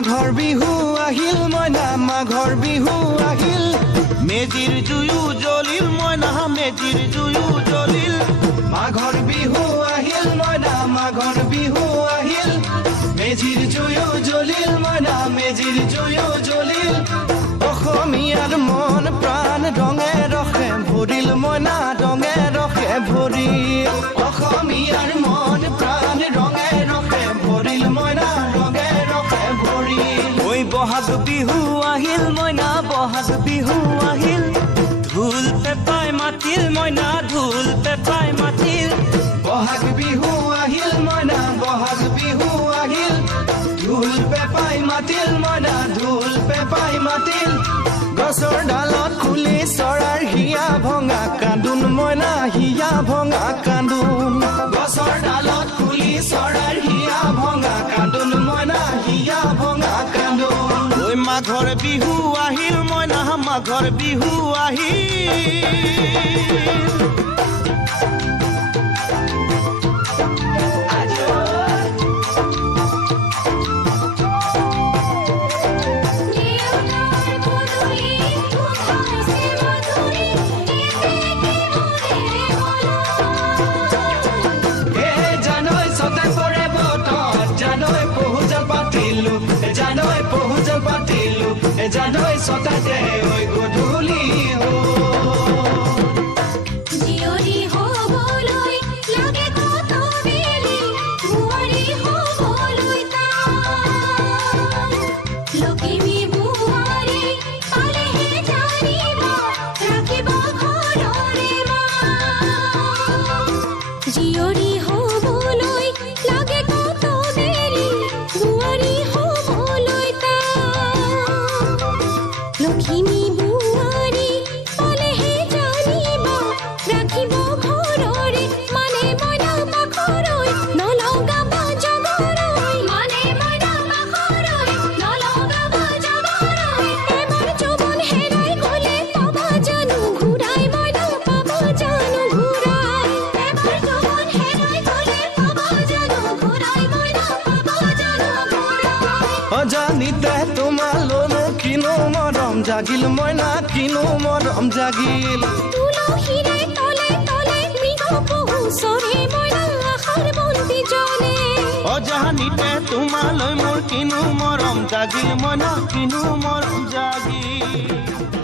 মাঘৰ বিহু আহিল মইনা মাঘৰ বিহু আহিল মেজিৰ জুয়ো জ্বলিল মইনা মেজিৰ জুয়ো জ্বলিল মাঘৰ বিহু আহিল মইনা মাঘৰ বিহু আহিল মেজিৰ জুয়ো জ্বলিল মইনা মেজিৰ জুয়ো জ্বলিল অসমীয়াৰ মন প্ৰাণ ৰঙে ৰখে ভৰিল মইনা ৰঙে ৰখে ভৰিল অসমীয়াৰ মন প্ৰাণ ৰঙে ৰখে ভৰিল মইনা ৰঙে ৰখে ভৰিল ঐ বহাগ বিহু আহিল মইনা বহাগ বিহু আহিল ঢোল পেপাই মাতিল মইনা ঢোল পেপাই মাতিল বহাগ বিহু আহিল মইনা বহাগ বিহু আহিল ঢোল পেপাই মাতিল মইনা ঢোল পেপাই মাতিল গছৰ ডালত খুলি চৰাৰ হিয়া ভঙা কান্দোন মইনা হিয়া ভঙা কান্দোন গছৰ ডালত খুলি চৰাৰ হিয়া ভঙা কান্দোন মইনা হিয়া ভঙা কান্দোন ঐ মাঘৰ বিহু আহিল মইনা মাঘৰ বিহু আহিল জানৈ পহুজল পাতিলো জানৈ সতাতে ওই গধূলি হো জিয়ৰি হবলৈ লাগে কত বেলি বুৱাৰী হবলৈ তাই লখিমী বুৱাৰী পালেহে জানিব ৰাখিব ঘৰৰে মা জিয়ৰি হবলৈ লাগে কত বেলি বুৱাৰী লখিমী বুৱাৰী পালেহে জানিব ৰাখিব ঘৰৰে মানে মইনা পাখৰৈ নলগাব জগৰৈ মানে মইনা পাখৰৈ নলগাব জগৰৈ এবাৰ যৌৱন হেৰাই গ'লে পাবা জানো ঘূৰাই মইনা পাবা জানো ঘূৰাই এবাৰ যৌৱন হেৰাই গ'লে পাবা জানো ঘূৰাই মইনা পাবা জানো ঘূৰাই অজানিতে তোমালোনো কিনো মৰম জাগিল মইনা কিনো মৰম জাগিল তুলসীৰে তলে তলে মৃগ পহু চৰে মইনা আশাৰ বন্তি জ্বলে অজানিতে তোমালৈ মোৰ কিনো মৰম জাগিল মইনা কিনো মৰম জাগিল